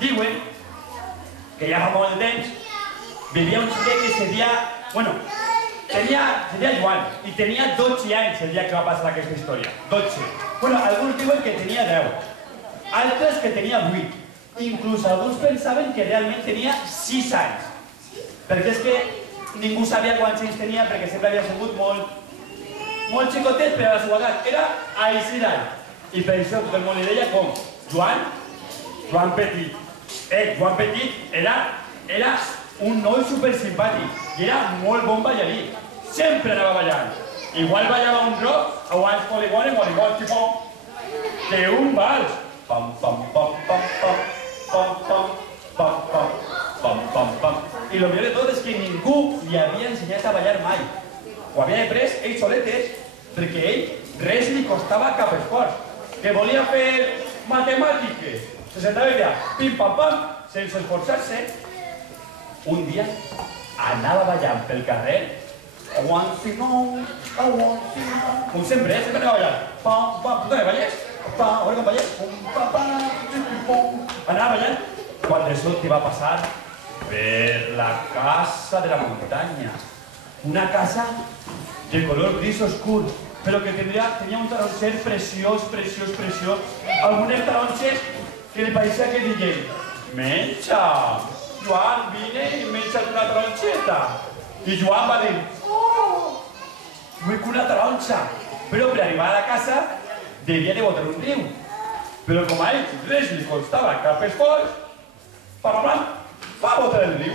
Diuen que ja fa molt de temps vivia un xiquet que seria... Bueno, seria Joan i tenia 12 anys el dia que va passar aquesta història. 12. Bueno, alguns diuen que tenia 10. Altres que tenia 8. Inclús alguns pensaven que realment tenia 6 anys. Perquè és que ningú sabia quants anys tenia perquè sempre havia sigut molt xicotet per a la seva edat. Era així d'any. I per això tot el món li deia com? Joan Petit. Joan Petit era un noi supersimpàtic i era molt bon ballarí. Sempre anava ballant. Igual ballava un rock o ans poligone, tipom, que un vals. Pam, pam, pam, pam, pam, pam, pam, pam, pam, pam, pam, pam. I el millor de tot és que ningú li havia ensenyat a ballar mai. Ho havia après ell soletes, perquè ell res li costava cap esforç. Que volia fer matemàtiques, se sentava allà, pim pam pam, sense esforçar-se. Un dia anava ballant pel carrer, com sempre, sempre anava ballant. Pam, pam, tu també balles? Pam, a veure com balles? Pam, pam, pam, anava ballant. Quan de sobte va passar per la casa de la muntanya. Una casa de color gris oscur, però que tenia un taronxer preciós. Algunes taronxes que li pareixia que diguen menja, Joan, vine i menja't una taronxeta. I Joan va dir, oh, vull una taronxa. Però per arribar a la casa devia de botar un riu. Però com a ell res li costava cap esforç, va botar el riu.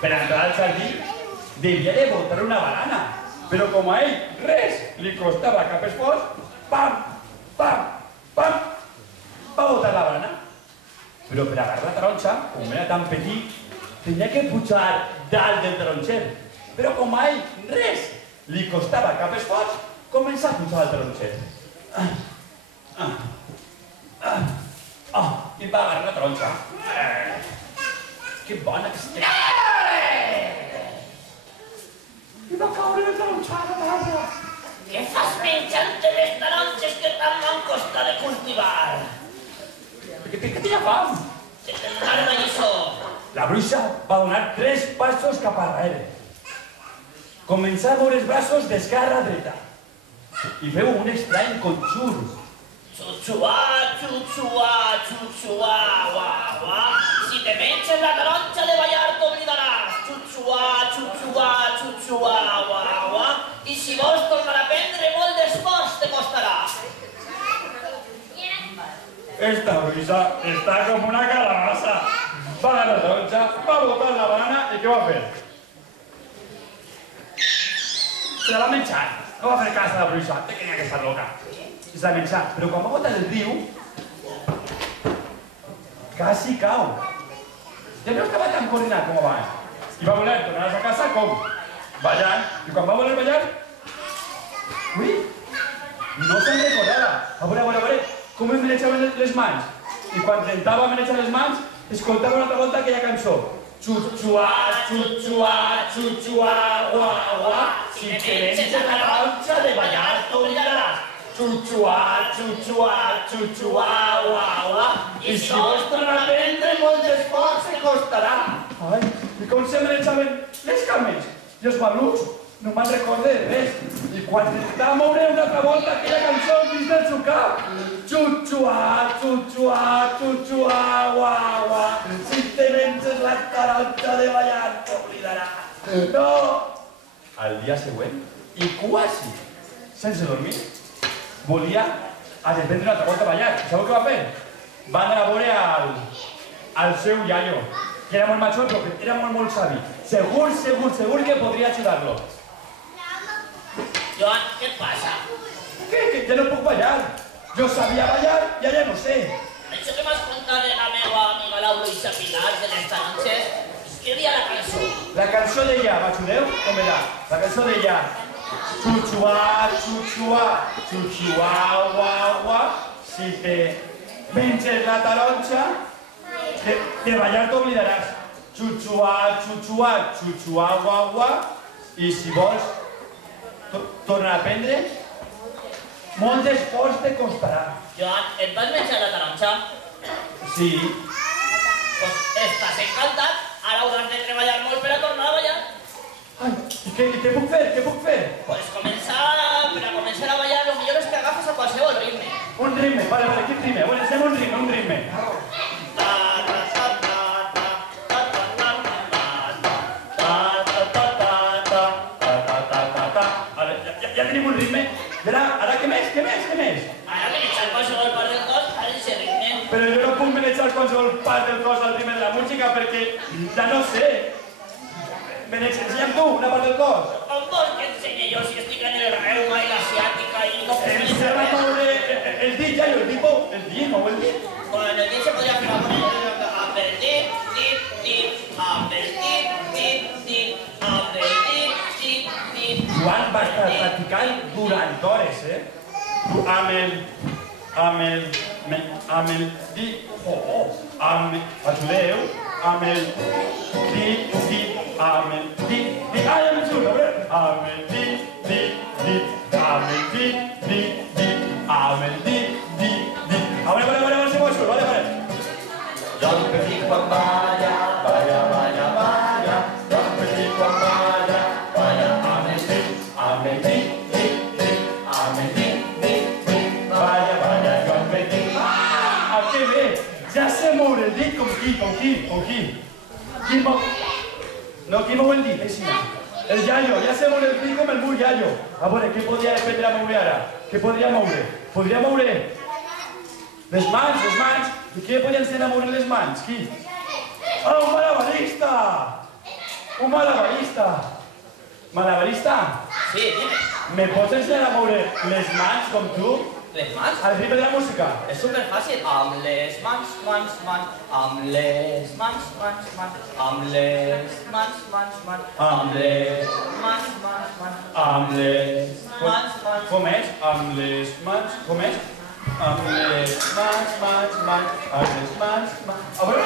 Per entrar al jardí devia de botar una banana. Però com a ell res li costava cap esforç, pam, va botar la banana. Però per agarrar la taronxa, com era tan petit, tenia que pujar dalt del taronxer. Però com a ell res li costava cap esforç, comença a pujar el taronxer. I va agarrar la taronxa. Que bona que estic. I va caure la taronxa a la taronxa. Què fas menjant-te les taronxes que tant m'han costat de cultivar? Que tenia fam. Que te'n donaré una lliçó. La bruixa va donar 3 passos cap arrere. Començà a moure els braços d'esquerra a dreta. I feu un estrany conjur. Xuxuà, xuxuà, xuxuà, uà, uà. Si te menges la taronxa de ballar t'oblidaràs. Xuxuà, xuxuà, xuxuà, uà, uà. I si vols tornar a prendre molt d'esforç te costarà. Esta bruixa està com una calabassa. Va a la taronxa, va botar la banana i què va fer? Se la va menjar. No va fer cas a la bruixa, que tenia que estar loca. I se la menjar. Però quan va botar el riu, quasi cau. Ja no estava tan coordinat com abans. I va voler tornar a sa casa com? Ballant. I quan va voler ballar, ui, no se'n recordava. A veure, com em manejaven les mans. I quan intentava manejar les mans, escoltava una altra volta aquella cançó. Xuxuà, xuxuà, xuxuà, uà, uà. Si te menges la taronxa de ballar t'oblidaràs. Xuxuà, xuxuà, xuxuà, uà, uà. I si vols tornar a prendre molt d'esforç te costarà. Ai, i com se manejaven les cames i els malucs? No me'n recordo de res. I quan intentava moure una altra volta aquella cançó dins del seu cap. Xuxuà, xuxuà, xuxuà, uà, uà. Si te menges la taronxa de ballar t'oblidaràs. No! Al dia següent, i quasi sense dormir, volia aprendre una altra volta a ballar. Sabeu què va fer? Va anar a veure al seu iaio, que era molt major però que era molt savi. Segur que podria ajudar-lo. Joan, què et passa? Que ja no puc ballar. Jo sabia ballar i ara no sé. Això que m'has contat de la meva amiga la Bruixa Pilar de les taronxes, què dia la cançó? La cançó deia, m'ajudeu? Com era? La cançó deia xuxuà, xuxuà, xuxuà, uà, uà. Si te menges la taronxa, de ballar t'oblidaràs. Xuxuà, xuxuà, xuxuà, uà, uà. I si vols tornar a aprendre, molt d'esforç te costarà. Joan, et vas menjar la taronxa? Sí, Estàs encantat? Ara hauràs de treballar molt per a tornar a ballar. Ai, i què puc fer? Què puc fer? Pues per a començar a ballar, el millor és que agafes a qualsevol ritme. Un ritme, vale, quin ritme? A veure, deixem un ritme. Ja tenim un ritme. I ara què més? Ara menjar qualsevol part del cos a aquest ritme. Però jo no puc manejar qualsevol part del cos al ritme de la música perquè ja no sé. Ensenya'm tu una part del cos. Com vols que ensenyi jo si estic en el reuma i l'asiàtica i no puc manejar Em res? moure el dit, Yayo, el dit, mou el dit. Bueno, en el dit se podria fer amb el dit, amb el dit. Joan va estar practicant durant hores, ajudeu, amb el dit, amb el dit, ai, ja me surt, a veure, amb el dit, amb el dit, amb el dit, a veure, si m'ho surt, vale. Jo el que dic quan balla, balla, balla, balla, jo el que dic quan balla, balla, amb el dit, amb el dit, amb el dit, balla, balla, jo el que dic. Ah, que bé, ja sé moure el dit com qui. Qui mou? No, qui mou el dit? El Yayo, ja sé moure el dit com el meu Yayo. A veure, què podria aprendre a moure ara? Què podria moure? Podria moure les mans. I què podria ensenyar a moure les mans? Qui? Ah, un malabarista! Malabarista? Sí, dime. Me pots ensenyar a moure les mans com tu? Les mans? Al ritme de la música? És superfàcil. Amb les mans, amb les mans, amb les mans, amb les mans, Amb les... mans. Com és? Amb les mans... Com és? Amb les mans, amb les mans... A veure,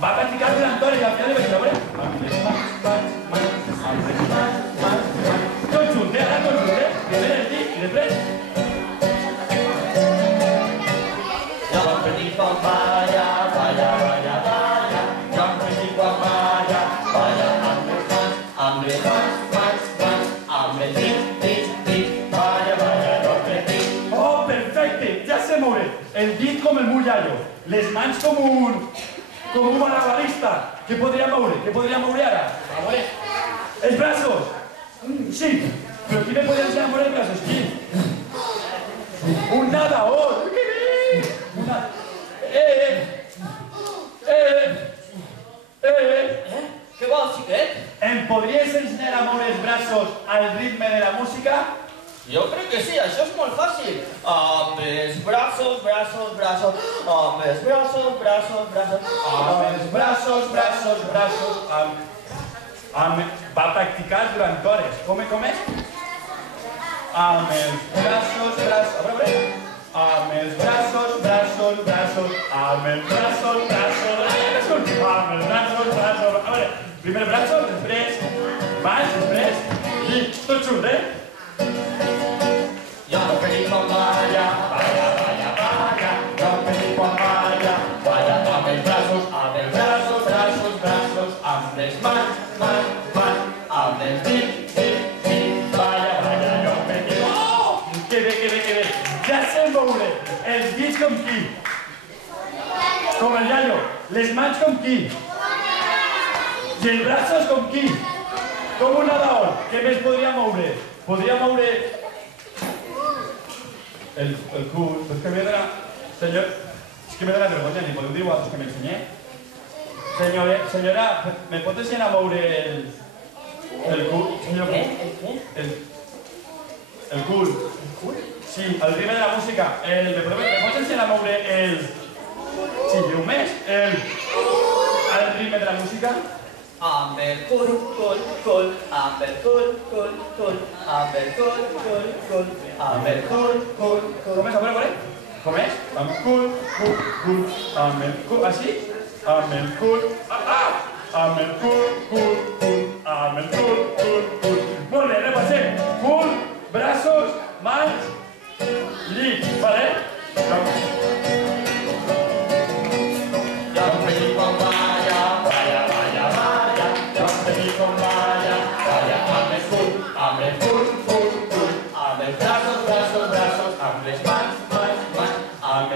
va practicar durant hores i al final li vaig dir, a veure... Amb les mans, amb les mans... Tot junt, ara tot junt, Primer el dit i després... Jo el que dic quan balla, balla, balla, balla, jo el que dic quan balla, balla, amb les mans, amb el dit, balla, balla, jo el que dic. Oh, perfecte! Ja sé moure el dit com el meu Yayo, les mans com un malabarista. Què podria moure ara? A veure, els braços. Sí, però qui me podria ensenyar a moure els braços? Qui? Un nadador. Que bé! Què vols, xiquet? Em podries ensenyar a moure els braços al ritme de la música? Jo crec que sí, això és molt fàcil. Amb els braços, amb els braços. Va practicar durant hores. Com és? Amb els braços, a veure. Amb els braços, amb els braços, a veure, primer braços, després mans, després dit, tot junt, Jo el que dic quan balla, balla, balla, balla, jo el que dic quan balla, balla, amb els braços, amb les mans, amb els dit, balla, balla, jo el que dic. Oh! Que bé. Ja sé moure els dits com qui? Com el Yayo. Les mans com qui? I els braços com qui? Com un nadador. Què més podria moure? Podria moure... El cul. És que m'he d'anar... Senyor... És que m'he d'anar vergonya, ni podeu dir vosaltres que m'ensenyé? Senyora, me pot ensenyar a moure el cul? Senyor cul. El cul. Sí, el ritme de la música. Me pots ensenyar a moure el... Sí, diu més. El ritme de la música. Amb el cul, amb el cul, amb el cul, amb el cul. Com és? A veure. Com és? Amb cul, amb el cul. Així? Amb el cul. Amb el cul, amb el cul. Molt bé, repassem. Cul, braços, mans, llit. Vale? Jo el que dic quan balla,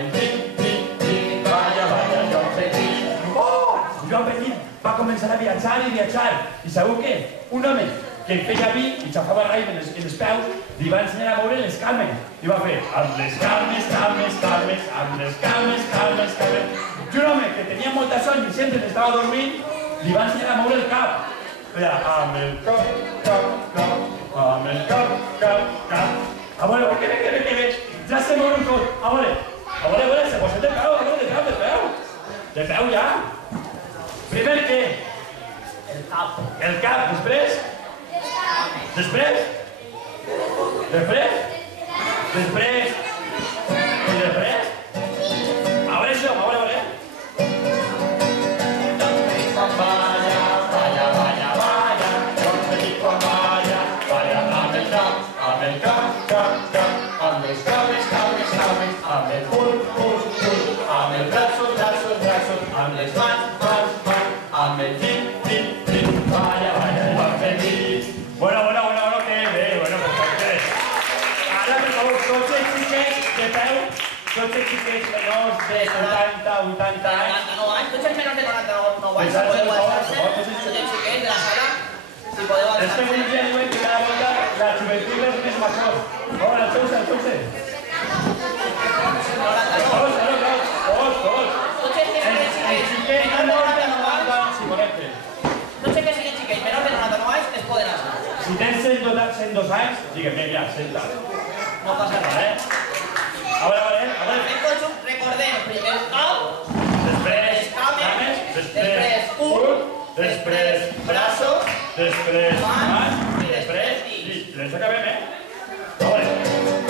el vaya, vaya, Joan Petit. Oh! Joan Petit va començar a viatjar i viatjar. I sabeu què? Un home que feia vi i xafava raïm en els peus li va ensenyar a moure les calmes. I va fer amb les calmes, calmes, calmes, amb les calmes, calmes, calmes. I un home que tenia molta son i sempre estava dormint li va ensenyar a moure el cap. Feia amb el cap, cap, cap, amb el cap, cap, cap. A veure, què ve? Ja se mou tot. A veure, se posa de peu, a veure, de peu. De peu ja. Primer què? El cap. El cap, després? Després? Després? Després? I després? A veure això, a veure. Vaya, vaya, vaya, vaya, Joan Petit quan balla, balla amb el cap, cap, cap, amb les calmes, calmes, calmes, amb el cul, cul, cul, amb els braços, braços, braços, amb les mans, mans, mans, amb el dit, dit, dit, balla, balla, Joan Petit. Bueno, que bé, perfecte. Ara, per favor, tots els xiquets de peu, tots els xiquets menors de 70, 80 anys, 99 anys, tots els menors de 99 anys, Pues podeu por favor, alçar-se, por favor, tots els xiquets de la sala, si podeu este alçar-se. un día diuen que cada volta la joventut és més major. Ahora, el Tots tots. els que Tots. siguin El xiquets xiquet menors menor de de 99 anys, 90, si connecte. tots els que siguin xiquets menors de 99 anys es poden alçar. Si tens 102 anys, digue'm, ja, senta. No passa res. Vale? A veure. En conjunt, recordem, primer cap, Després, cames, després, cul, després, braços, després, mans mans, i i després, dits. dit. Ens acabem, A veure.